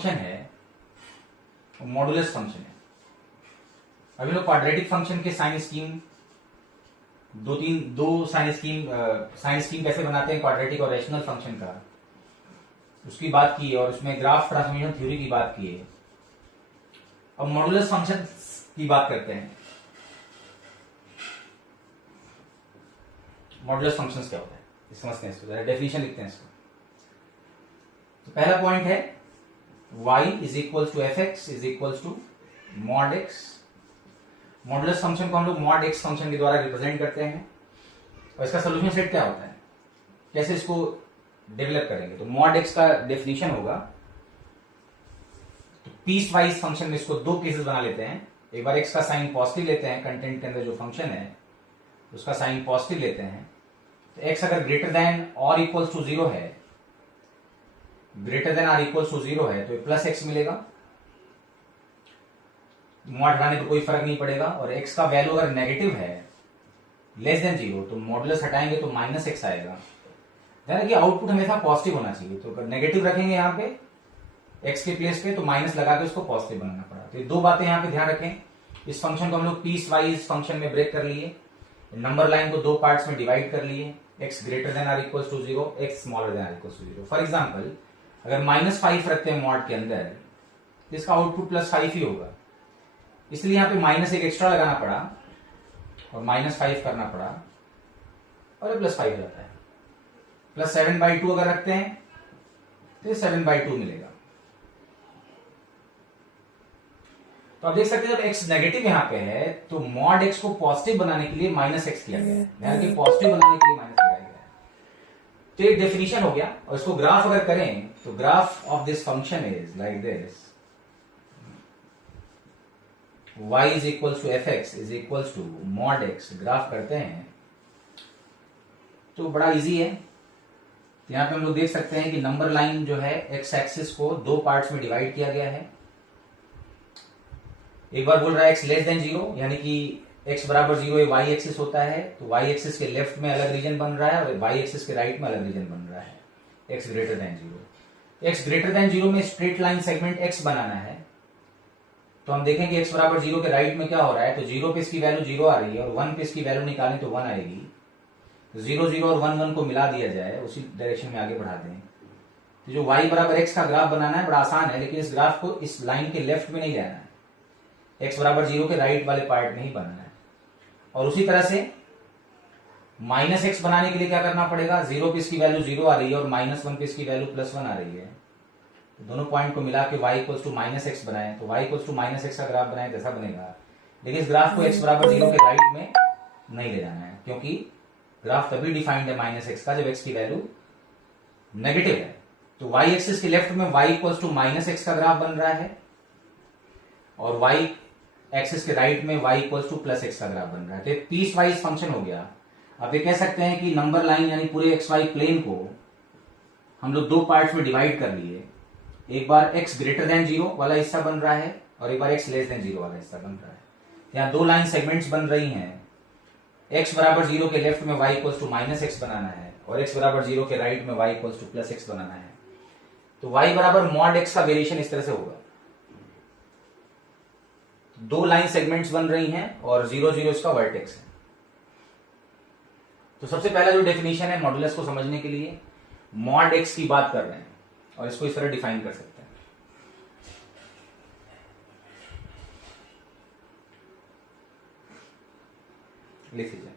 Function है modulus function है। अभी लोग क्वाड्रेटिक फंक्शन के साइन स्कीम दो साइन स्कीम कैसे बनाते हैं क्वाड्रेटिक और रेशनल फंक्शन का, उसकी बात की है और उसमें ग्राफ ट्रांसफॉर्मेशन थ्योरी की बात की है। अब मॉडुलस फंक्शन की बात करते हैं। मॉडुलस फंक्शंस क्या होता है समझते हैं, इसको डेफिनेशन लिखते हैं इसको। तो पहला पॉइंट है y is equal to F X is equal to mod X. Modulus function को हम लोग मॉड एक्स फंक्शन के द्वारा रिप्रेजेंट करते हैं। और इसका सोल्यूशन सेट क्या होता है, कैसे इसको डेवलप करेंगे। तो मॉड एक्स का डेफिनेशन होगा, तो पीस वाइज फंक्शन में इसको दो केसेस बना लेते हैं। एक बार एक्स का साइन पॉजिटिव लेते हैं, कंटेंट के अंदर जो फंक्शन है उसका साइन पॉजिटिव लेते हैं। तो एक्स अगर ग्रेटर देन और इक्वल्स टू जीरो है, greater than or equals to zero है, तो प्लस एक्स मिलेगा। मॉड हटाने पर कोई फर्क नहीं पड़ेगा। और एक्स का वैल्यू अगर नेगेटिव है लेस देन जीरो, तो मॉडुलस हटाएंगे तो माइनस एक्स आएगा। ध्यान रखिए आउटपुट हमेशा पॉजिटिव होना चाहिए। तो अगर नेगेटिव रखेंगे यहाँ पे एक्स के प्लेस पे, तो माइनस लगा के उसको पॉजिटिव बनाना पड़ा। तो ये दो बातें यहाँ पे ध्यान रखें। इस फंक्शन को हम लोग पीस वाइज फंक्शन में ब्रेक कर लिए, नंबर लाइन को दो पार्ट्स में डिवाइड कर लिए, X greater than or equal to zero, X smaller than or equal to zero. For example अगर -5 रखते हैं मॉड के अंदर, तो इसका आउटपुट +5 ही होगा। इसलिए यहाँ पे -1 एक्स्ट्रा लगाना पड़ा और -5 करना पड़ा और +5 हो जाता है। +7/2 अगर रखते हैं तो 7/2 मिलेगा। तो आप देख सकते हैं जब x नेगेटिव यहाँ पे है तो मॉड x को पॉजिटिव बनाने के लिए -x किया गया है, यानी पॉजिटिव बनाने के लिए माइनस लगाया गया है। तो एक डेफिनेशन हो गया। और इसको ग्राफ अगर करें तो graph of this function is like this, y is equal to F X is equal to mod x। Graph करते हैं तो बड़ा इजी है। तो यहां पे हम लोग देख सकते हैं कि नंबर लाइन जो है x एक्सिस को दो पार्ट्स में डिवाइड किया गया है। एक बार बोल रहा है x लेस देन जीरो, यानी कि x बराबर जीरो ये y एक्सिस होता है, तो y एक्सिस के लेफ्ट में अलग रीजन बन रहा है और y एक्सिस के राइट में अलग रीजन बन रहा है। x greater than zero, x greater than zero में स्ट्रेट लाइन सेगमेंट x बनाना है। तो हम देखेंगे x बराबर जीरो के राइट में क्या हो रहा है, तो जीरो पे इसकी वैल्यू जीरो आ रही है और 1 पे इसकी वैल्यू निकालें तो 1 आएगी। तो 0 0 और 1 1 को मिला दिया जाए, उसी डायरेक्शन में आगे बढ़ा दें। तो जो y बराबर x का ग्राफ बनाना है बड़ा आसान है, लेकिन इस ग्राफ को इस लाइन के लेफ्ट में नहीं जाना है, x बराबर जीरो के राइट वाले पार्ट में ही बनाना है। और उसी तरह से -x बनाने के लिए क्या करना पड़ेगा, 0 पे इसकी वैल्यू 0 आ रही है और -1 पे इसकी वैल्यू +1 आ रही है। तो दोनों पॉइंट को मिला के y इक्वल्स टू -x बनाए, तो y इक्वल्स टू -x का ग्राफ बनाए जैसा बनेगा। लेकिन इस ग्राफ को x बराबर जीरो के राइट में नहीं ले जाना है, क्योंकि ग्राफ तभी डिफाइंड है -x का जब x की वैल्यू नेगेटिव है। तो y एक्सिस के लेफ्ट में y इक्वल्स टू -x का ग्राफ बन रहा है और y एक्सिस के राइट में y इक्वल्स टू +x का ग्राफ बन रहा है। तो पीस वाइज फंक्शन हो गया। अब ये कह सकते हैं कि नंबर लाइन यानी पूरे xy प्लेन को हम लोग दो पार्ट्स में डिवाइड कर लिए। एक बार x ग्रेटर देन जीरो वाला हिस्सा बन रहा है और एक बार x लेस देन जीरो वाला हिस्सा बन रहा है। यहाँ दो लाइन सेगमेंट्स बन रही हैं। x बराबर जीरो के लेफ्ट में y इक्वल्स टू -x बनाना है और x बराबर जीरो के राइट में y इक्वल्स टू +x बनाना है। तो y बराबर मॉड x का वेरिएशन इस तरह से होगा। दो लाइन सेगमेंट्स बन रही हैं और 0 0 इसका वर्टेक्स है। तो सबसे पहला जो डेफिनेशन है मॉडुलस को समझने के लिए, मॉड x की बात कर रहे हैं और इसको इस तरह डिफाइन कर सकते हैं। लिख लीजिए,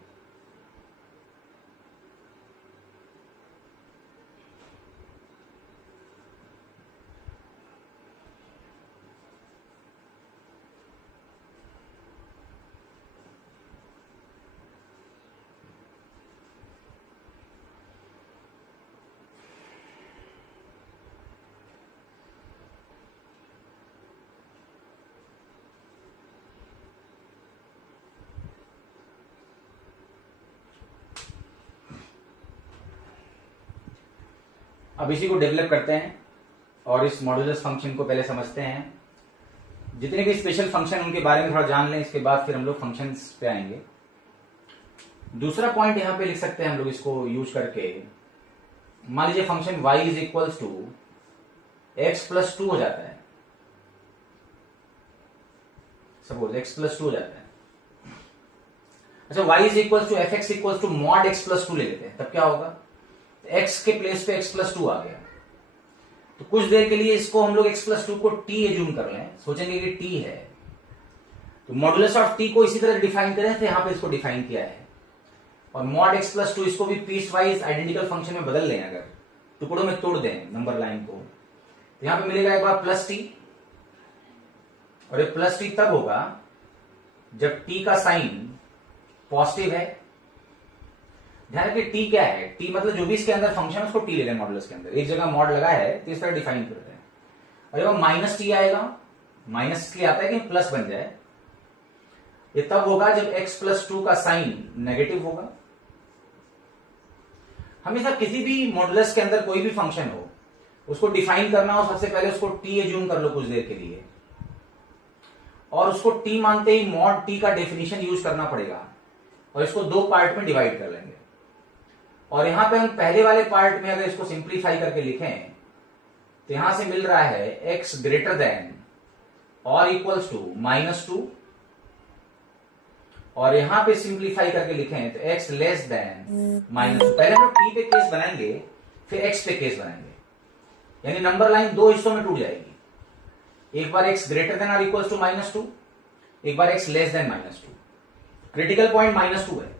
अब इसी को डेवलप करते हैं और इस मॉडुलस फंक्शन को पहले समझते हैं। जितने भी स्पेशल फंक्शन उनके बारे में थोड़ा जान लें, इसके बाद फिर हम लोग फंक्शंस पे आएंगे। दूसरा पॉइंट यहां पे लिख सकते हैं हम लोग इसको यूज करके। मान लीजिए function y is equals to x plus 2 हो जाता है, सपोज x प्लस 2 हो जाता है। अच्छा, y is equal to F X equal to mod x plus 2 ले लेते हैं, तब क्या होगा, x के प्लेस पे x प्लस 2 आ गया। तो कुछ देर के लिए इसको हम लोग x प्लस 2 को t एज्यूम कर लें, सोचेंगे कि t है, तो मॉडुलस ऑफ t को इसी तरह डिफाइन करें, तो यहां पे इसको डिफाइन किया है। और मॉड x प्लस 2 इसको भी पीस वाइज आइडेंटिकल फंक्शन में बदल लें, अगर टुकड़ों में तोड़ दें नंबर लाइन को, तो यहां पे मिलेगा एक बार प्लस t, और ये प्लस t तब होगा जब t का साइन पॉजिटिव है। ध्यान रखिए t क्या है, t मतलब जो भी इसके अंदर फंक्शन है उसको t ले लें मॉडुलस के अंदर, एक जगह मॉड लगा है तो इस तरह डिफाइन करते हैं। और जब माइनस टी आएगा, माइनस इसलिए आता है कि प्लस बन जाए, ये तब होगा जब x प्लस 2 का साइन नेगेटिव होगा। हमेशा किसी भी मॉडुलस के अंदर कोई भी फंक्शन हो, उसको डिफाइन करना हो, सबसे पहले उसको t एज्यूम कर लो कुछ देर के लिए, और उसको t मानते ही मॉड t का डेफिनेशन यूज करना पड़ेगा, और इसको दो पार्ट में डिवाइड कर लेंगे। और यहां पे हम पहले वाले पार्ट में अगर इसको सिंप्लीफाई करके लिखें, तो यहां से मिल रहा है x ग्रेटर देन और इक्वल्स टू -2, और यहां पे सिंप्लीफाई करके लिखें तो x लेस देन -2। पहले हम t पे केस बनाएंगे, फिर x पे केस बनाएंगे, यानी नंबर लाइन दो हिस्सों में टूट जाएगी। एक बार x ग्रेटर देन और इक्वल्स टू -2, एक बार x less than -2। Critical point -2 है।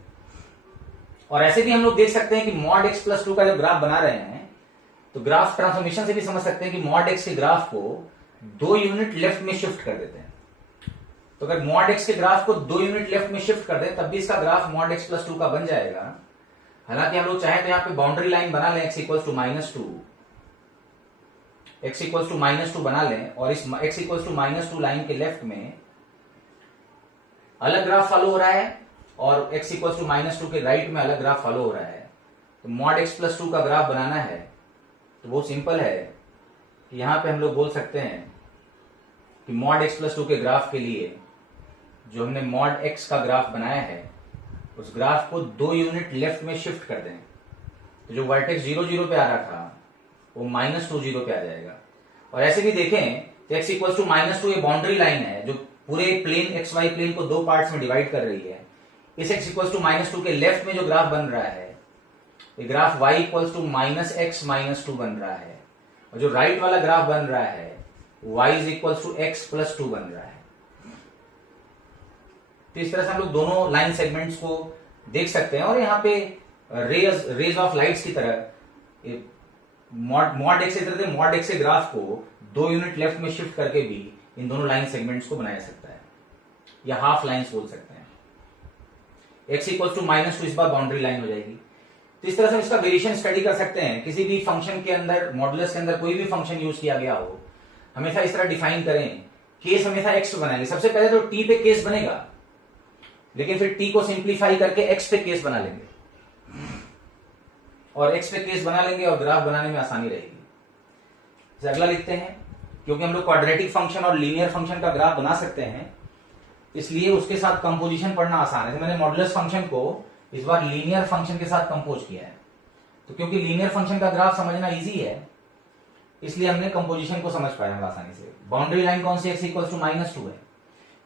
और ऐसे भी हम लोग देख सकते हैं कि मॉड x प्लस 2 का जब ग्राफ बना रहे हैं, तो ग्राफ ट्रांसफॉर्मेशन से भी समझ सकते हैं कि मॉड x के ग्राफ को 2 यूनिट लेफ्ट में शिफ्ट कर देते हैं। तो अगर मॉड x के ग्राफ को 2 यूनिट लेफ्ट में शिफ्ट कर दें, तब भी इसका ग्राफ मॉड x प्लस 2 का बन जाएगा। हालांकि हम लोग चाहें तो यहाँ पे बाउंड्री लाइन बना लें, x equals to -2, x equals to -2 बना लें, और इस x इक्वल्स टू -2 लाइन के लेफ्ट में अलग ग्राफ फॉलो हो रहा है, और x इक्वल्स टू -2 के राइट में अलग ग्राफ फॉलो हो रहा है। तो मॉड x प्लस 2 का ग्राफ बनाना है तो बहुत सिंपल है कि यहां पे हम लोग बोल सकते हैं कि मॉड x प्लस 2 के ग्राफ के लिए जो हमने मॉड x का ग्राफ बनाया है, उस ग्राफ को 2 यूनिट लेफ्ट में शिफ्ट कर दें, तो जो वर्टेक्स 0 0 पे आ रहा था वो -2 0 पे आ जाएगा। और ऐसे भी देखें तो x इक्वल्स टू -2 ये बाउंड्री लाइन है जो पूरे प्लेन एक्स वाई प्लेन को दो पार्ट्स में डिवाइड कर रही है। इस x इक्वल्स टू -2 के लेफ्ट में जो ग्राफ बन रहा है, ये graph y equals to -x -2 बन रहा है, और जो राइट वाला ग्राफ बन रहा है y is equals to x plus 2 बन रहा है। तो इस तरह से हम लोग दोनों लाइन सेगमेंट्स को देख सकते हैं। और यहाँ पे रेज ऑफ लाइट्स की तरह मॉड x के ग्राफ को 2 यूनिट लेफ्ट में शिफ्ट करके भी इन दोनों लाइन सेगमेंट्स को बनाया सकता है, या हाफ लाइन्स बोल सकते हैं। x इक्वल्स टू -2 इस बार बाउंड्री लाइन हो जाएगी। तो इस तरह से हम इसका वेरिएशन स्टडी कर सकते हैं। किसी भी फंक्शन के अंदर, मॉडुलस के अंदर कोई भी फंक्शन यूज किया गया हो, हमेशा इस तरह डिफाइन करें, केस हमेशा x पे बनाएंगे। सबसे पहले तो t पे केस बनेगा, लेकिन फिर t को सिंप्लीफाई करके x पे केस बना लेंगे, और x पे केस बना लेंगे, और ग्राफ बनाने में आसानी रहेगी। अगला लिखते हैं, क्योंकि हम लोग क्वाड्रेटिक फंक्शन और लीनियर फंक्शन का ग्राफ बना सकते हैं, इसलिए उसके साथ कंपोजिशन पढ़ना आसान है। तो मैंने मॉडुलस फंक्शन को इस बार लीनियर फंक्शन के साथ कंपोज किया है। तो क्योंकि लीनियर फंक्शन का ग्राफ समझना इजी है, इसलिए हमने कंपोजिशन को समझ पाए हम आसानी से। बाउंड्री लाइन कौन सी, x इक्वल्स टू -2 है।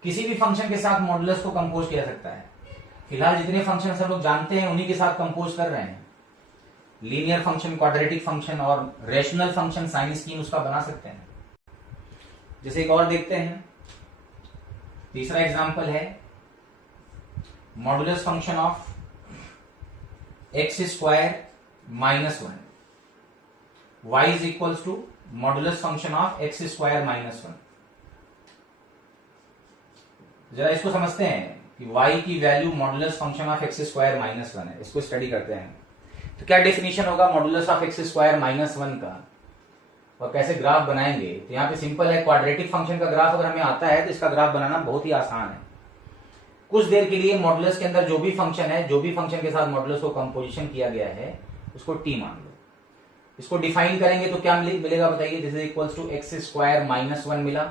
किसी भी फंक्शन के साथ मॉडुलस को कंपोज किया सकता है। फिलहाल जितने फंक्शन हम लोग जानते हैं उन्हीं के साथ कंपोज कर रहे हैं। लीनियर फंक्शन, क्वाड्रेटिक फंक्शन और रेशनल फंक्शन साइन स्कीम उसका बना सकते हैं। जैसे एक और देखते हैं, तीसरा एग्जांपल है modulus function of x² -1 y is equals to modulus function of x² -1। जरा इसको समझते हैं कि y की value modulus function of x² -1 है। इसको स्टडी करते हैं। तो क्या डेफिनेशन होगा मॉडुलस ऑफ x² -1 का, और कैसे ग्राफ बनाएंगे। तो यहाँ पे सिंपल है, क्वाड्रेटिक फंक्शन का ग्राफ अगर हमें आता है तो इसका ग्राफ बनाना बहुत ही आसान है। कुछ देर के लिए मॉडुलस के अंदर जो भी फंक्शन है, जो भी फंक्शन के साथ मॉडुलस को कंपोजिशन किया गया है, उसको t मान लो। इसको डिफाइन करेंगे तो क्या मिलेगा बताइए। This is equals to x² -1 मिला।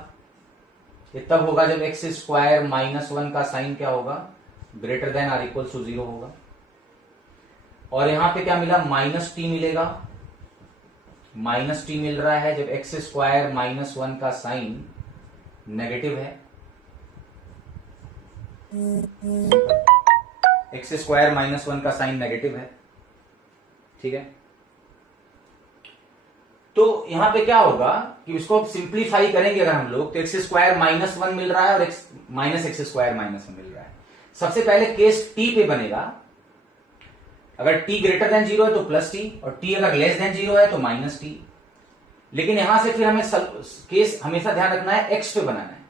ये तब होगा जब x² -1 का साइन क्या होगा, ग्रेटर देन और इक्वल्स टू 0 होगा। और यहां पे क्या मिला, -t मिलेगा। माइनस टी मिल रहा है जब एक्स स्क्वायर माइनस 1 का साइन नेगेटिव है। एक्स स्क्वायर माइनस 1 का साइन नेगेटिव है, ठीक है। तो यहां पे क्या होगा कि इसको सिंप्लीफाई करेंगे अगर हम लोग, तो एक्स स्क्वायर माइनस 1 मिल रहा है और माइनस एक्स स्क्वायर माइनस 1 मिल रहा है। सबसे पहले केस टी पे बनेगा, अगर टी ग्रेटर देन 0 है तो प्लस टी, और टी अगर लेस देन 0 है तो माइनस टी। लेकिन यहां से फिर हमें केस हमेशा ध्यान रखना है एक्स पे बनाना है।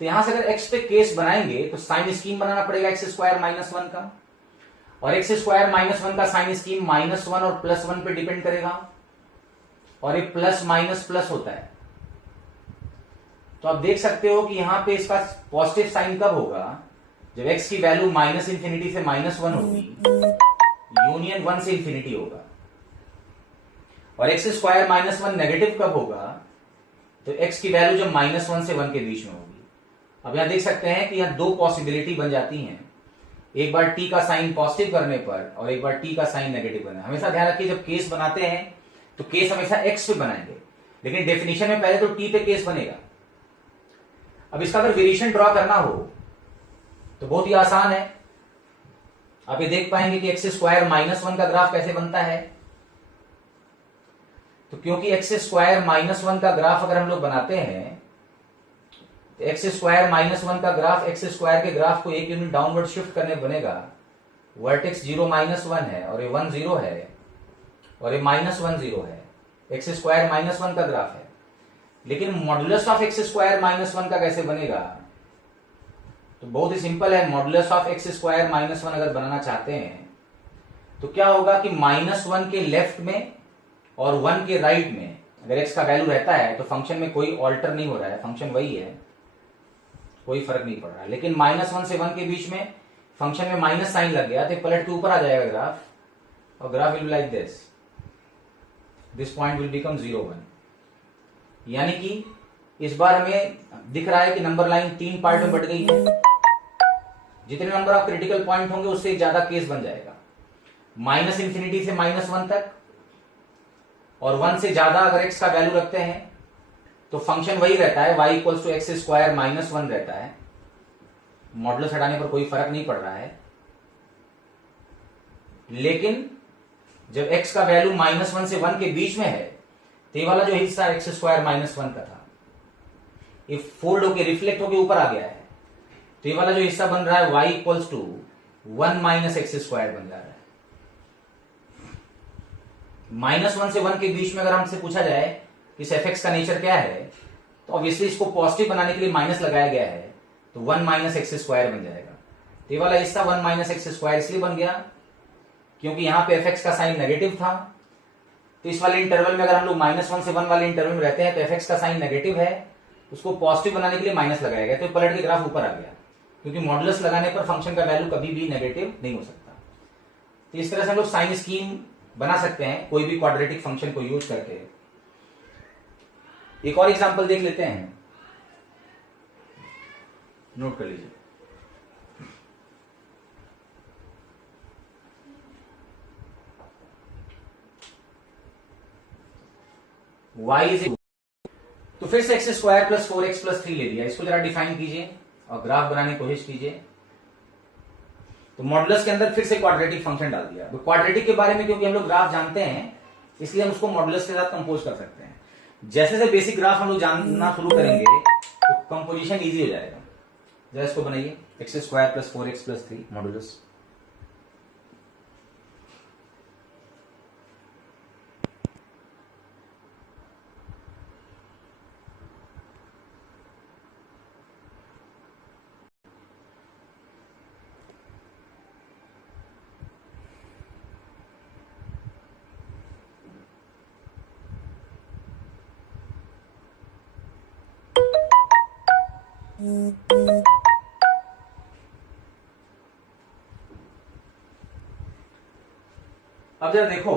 तो यहां से अगर एक्स पे केस बनाएंगे तो साइन स्कीम बनाना पड़ेगा एक्स स्क्वायर माइनस 1 का, और एक्स स्क्वायर माइनस 1 का साइन स्कीम माइनस 1 और प्लस 1 पे डिपेंड करेगा, और ये प्लस माइनस प्लस होता है। तो आप देख सकते हो कि यहां पे इसका पॉजिटिव साइन कब होगा, जब एक्स की वैल्यू माइनस इंफिनिटी से माइनस 1 होगी, यूनियन 1 से इंफिनिटी होगा। और एक्स स्क्वायर माइनस 1 नेगेटिव कब होगा, तो एक्स की वैल्यू जब माइनस 1 से 1 के बीच में होगी। अब यहां देख सकते हैं कि यहां दो पॉसिबिलिटी बन जाती हैं, एक बार टी का साइन पॉजिटिव करने पर और एक बार टी का साइन नेगेटिव करने। हमेशा ध्यान रखिए जब केस बनाते हैं तो केस हमेशा एक्स पे बनाएंगे, लेकिन डेफिनेशन में पहले तो टी पे केस बनेगा। अब इसका अगर वेरिएशन ड्रॉ करना हो तो बहुत ही आसान है। आप ये देख पाएंगे कि एक्स स्क्वायर माइनस 1 का ग्राफ कैसे बनता है। तो क्योंकि एक्स स्क्वायर माइनस 1 का ग्राफ अगर हम लोग बनाते हैं तो एक्स स्क्वायर माइनस 1 का ग्राफ एक्स स्क्वायर के ग्राफ को एक यूनिट डाउनवर्ड शिफ्ट करने बनेगा। वर्टेक्स 0 माइनस 1 है और ये 1 0 है और ये माइनस 1 0 है। एक्स स्क्वायर माइनस 1 का ग्राफ है, लेकिन modulus of x square minus 1 का कैसे बनेगा, तो बहुत ही सिंपल है। Modulus of x square minus 1 अगर बनाना चाहते हैं तो क्या होगा कि माइनस 1 के लेफ्ट में और 1 के राइट में अगर एक्स का वैल्यू रहता है तो फंक्शन में कोई ऑल्टर नहीं हो रहा है, फंक्शन वही है, कोई फर्क नहीं पड़ रहा है। लेकिन माइनस 1 से 1 के बीच में फंक्शन में माइनस साइन लग गया तो पलट के ऊपर आ जाएगा ग्राफ, और graph will be like this point will become 0 1। यानी कि इस बार हमें दिख रहा है कि नंबर लाइन 3 पार्ट में बट गई है। जितने नंबर ऑफ क्रिटिकल पॉइंट होंगे उससे ज्यादा केस बन जाएगा, माइनस इंफिनिटी से माइनस 1 तक, और 1 से ज्यादा अगर एक्स का वैल्यू रखते हैं तो फंक्शन वही रहता है, y equals to X square minus 1 रहता है। मॉडुलस हटाने पर कोई फर्क नहीं पड़ रहा है। लेकिन जब x का वैल्यू माइनस 1 से 1 के बीच में है तो ये वाला जो हिस्सा एक्स स्क्वायर माइनस 1 का था ये फोल्ड होकर रिफ्लेक्ट होकर ऊपर आ गया है, तो ये वाला जो हिस्सा बन रहा है y equals to 1 minus X square बन जा रहा है। माइनस 1 से 1 के बीच में अगर हमसे पूछा जाए इस fx का नेचर क्या है, तो ऑब्वियसली इसको पॉजिटिव बनाने के लिए माइनस लगाया गया है, तो 1 माइनस एक्स स्क्वायर बन जाएगा। तो ये वाला हिस्सा 1 माइनस एक्स स्क्वायर इसलिए बन गया क्योंकि यहां पे fx का साइन नेगेटिव था। तो इस वाले इंटरवल में अगर हम लोग माइनस 1 से 1 वाले इंटरवल में रहते हैं तो fx का साइन नेगेटिव है, उसको पॉजिटिव बनाने के लिए माइनस लगाया गया, तो पलट के ग्राफ ऊपर आ गया, क्योंकि मॉडुलस लगाने पर फंक्शन का वैल्यू कभी भी नेगेटिव नहीं हो सकता। तो इस तरह से हम लोग साइन स्कीम बना सकते हैं कोई भी क्वाड्रेटिक फंक्शन को यूज करके। एक और एग्जांपल देख लेते हैं, नोट कर लीजिए। y इज, तो फिर से x square plus 4x plus 3 ले लिया, इसको जरा डिफाइन कीजिए और ग्राफ बनाने की कोशिश कीजिए। तो मॉडुलस के अंदर फिर से क्वाड्रेटिक फंक्शन डाल दिया। तो क्वाड्रेटिक के बारे में क्योंकि हम लोग ग्राफ जानते हैं इसलिए हम उसको मॉडुलस के साथ कंपोज कर सकते हैं। जैसे जैसे बेसिक ग्राफ हम लोग जानना शुरू करेंगे तो कंपोजिशन इजी हो जाएगा। जरा इसको बनाइए, x square plus 4x plus 3 modulus. अब जरा देखो,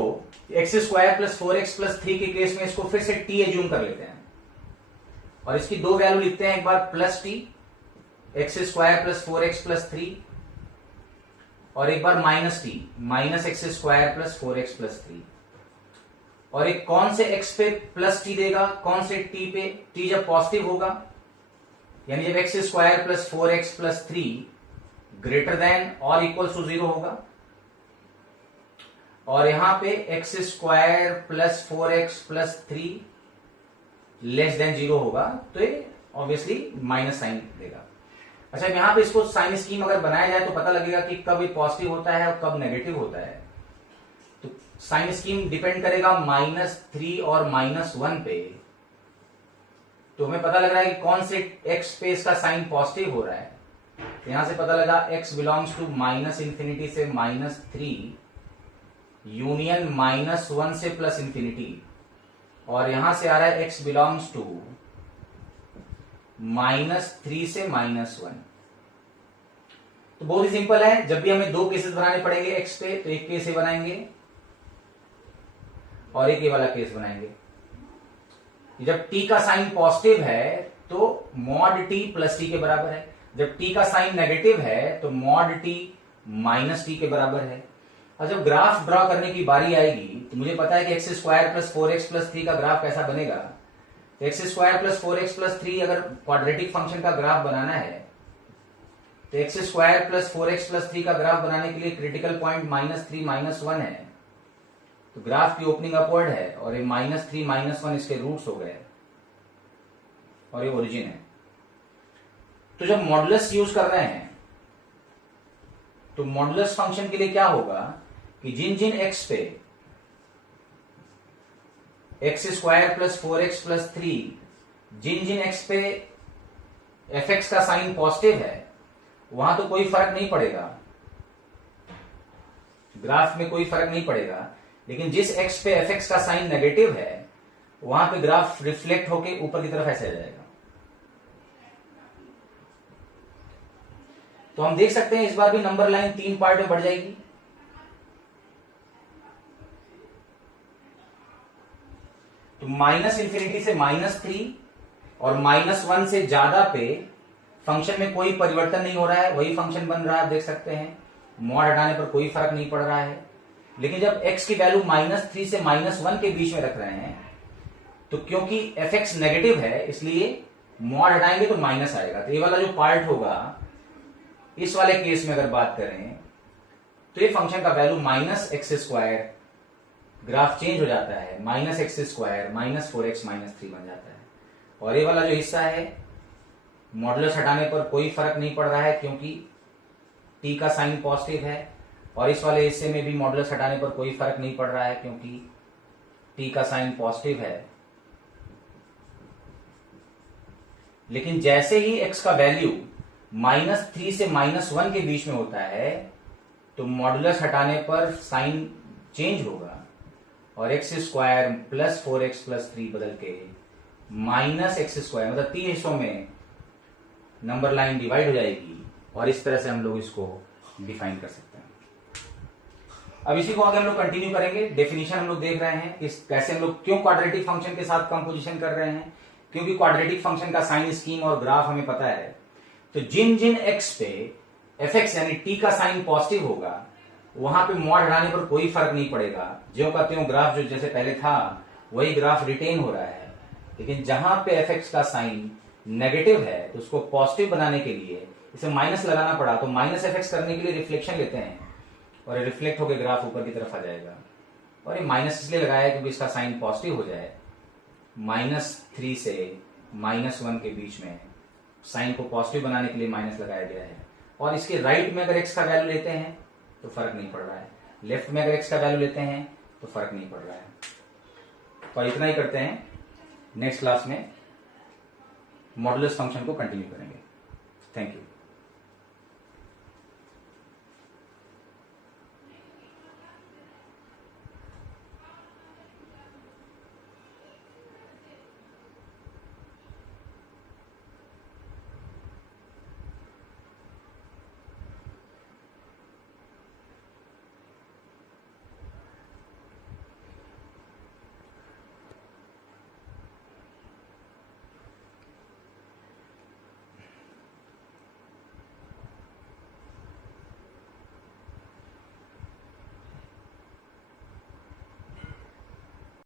x square plus 4x plus 3 के केस में इसको फिर से t एज्यूम कर लेते हैं और इसकी दो वैल्यू लिखते हैं, एक बार plus T X square plus 4x plus 3 और एक बार minus T minus X square plus 4x plus 3। और एक कौन से x पे प्लस टी देगा, कौन से t पे, t जब पॉजिटिव होगा यानी जब x square plus 4x plus 3 greater than और इक्वल टू 0 होगा, और यहां पे x square plus 4x plus 3 less than 0 होगा, तो ये ऑब्वियसली माइनस साइन देगा। अच्छा, यहां पे इसको साइन स्कीम अगर बनाया जाए तो पता लगेगा कि कब ये पॉजिटिव होता है और कब नेगेटिव होता है। तो साइन स्कीम डिपेंड करेगा -3 और -1 पे। तो हमें पता लग रहा है कि कौन से x पे इसका साइन पॉजिटिव हो रहा है। यहां से पता लगा x बिलोंग्स टू -∞ से -3 यूनियन -1 से +∞, और यहां से आ रहा है x बिलोंग्स टू -3 से -1। तो बहुत ही सिंपल है, जब भी हमें दो केसेस बनाने पड़ेंगे x पे, तो एक केस ये बनाएंगे और एक ये वाला केस बनाएंगे। जब t का साइन पॉजिटिव है तो मॉड t प्लस t के बराबर है, जब t का साइन नेगेटिव है तो मॉड t माइनस t के बराबर है। और जब ग्राफ ड्रॉ करने की बारी आएगी तो मुझे पता है कि x square plus 4x plus 3 का ग्राफ कैसा बनेगा। X square plus 4x plus 3 अगर क्वाड्रेटिक फंक्शन का ग्राफ बनाना है तो x square plus 4x plus 3 का ग्राफ बनाने के लिए क्रिटिकल पॉइंट -3 -1 है, तो ग्राफ की ओपनिंग अपवर्ड है, और ये -3 -1 इसके रूट्स हो गए और ये ओरिजिन है। तो जब मॉडुलस यूज कर रहे हैं तो मॉडुलस फंक्शन के लिए क्या होगा कि जिन जिन x पे x square plus 4x plus 3 जिन जिन x पे fx का साइन पॉजिटिव है वहां तो कोई फर्क नहीं पड़ेगा, ग्राफ में कोई फर्क नहीं पड़ेगा। लेकिन जिस x पे fx का साइन नेगेटिव है वहां पे ग्राफ रिफ्लेक्ट होके ऊपर की तरफ ऐसे आ जाएगा। तो हम देख सकते हैं इस बार भी नंबर लाइन 3 पार्ट में बढ़ जाएगी। तो -∞ से -3 और -1 से ज्यादा पे फंक्शन में कोई परिवर्तन नहीं हो रहा है, वही फंक्शन बन रहा है, आप देख सकते हैं मॉड हटाने पर कोई फर्क नहीं पड़ रहा है। लेकिन जब x की वैल्यू -3 से -1 के बीच में रख रहे हैं तो क्योंकि fx नेगेटिव है इसलिए मॉड हटाएंगे तो माइनस आएगा। तो ये वाला जो पार्ट होगा इस वाले केस में अगर बात करें तो ये फंक्शन का वैल्यू -x², ग्राफ चेंज हो जाता है -x² -4x -3 बन जाता है। और ये वाला जो हिस्सा है मॉडुलस हटाने पर कोई फर्क नहीं पड़ रहा है क्योंकि t का साइन पॉजिटिव है, और इस वाले हिस्से में भी मॉडुलस हटाने पर कोई फर्क नहीं पड़ रहा है क्योंकि t का साइन पॉजिटिव है। लेकिन जैसे ही x का वैल्यू -3 से -1 के बीच में होता है तो मॉडुलस हटाने पर साइन चेंज होगा और x² प्लस 4x प्लस 3 बदल के -x², मतलब 3 हिस्सों में नंबर लाइन डिवाइड हो जाएगी, और इस तरह से हम लोग इसको डिफाइन कर सकते हैं। अब इसी को आगे हम लोग कंटिन्यू करेंगे। डेफिनेशन हम लोग देख रहे हैं कि कैसे हम लोग क्यों क्वाड्रेटिक फंक्शन के साथ कंपोजिशन कर रहे हैं, क्योंकि क्वाड्रेटिक फंक्शन का साइन स्कीम और ग्राफ हमें पता है। तो जिन जिन x पे fx यानी t का साइन पॉजिटिव होगा वहां पे मॉड हटाने पर कोई फर्क नहीं पड़ेगा, ज्यों का त्यों ग्राफ जो जैसे पहले था वही ग्राफ रिटेन हो रहा है। लेकिन जहां पे fx का साइन नेगेटिव है तो उसको पॉजिटिव बनाने के लिए इसे माइनस लगाना पड़ा, तो -fx करने के लिए रिफ्लेक्शन लेते हैं और रिफ्लेक्ट होकर ग्राफ ऊपर की तरफ आ जाएगा। और ये माइनस इसलिए लगाया क्योंकि इसका साइन पॉजिटिव हो जाए। -3 से -1 के बीच में साइन को पॉजिटिव बनाने के लिए माइनस लगाया गया है। और इसके राइट में अगर x का वैल्यू लेते हैं तो फर्क नहीं पड़ रहा है, लेफ्ट में अगर x का वैल्यू लेते हैं तो फर्क नहीं पड़ रहा है। तो इतना ही करते हैं, नेक्स्ट क्लास में मॉडुलस फंक्शन को कंटिन्यू करेंगे। Thank you.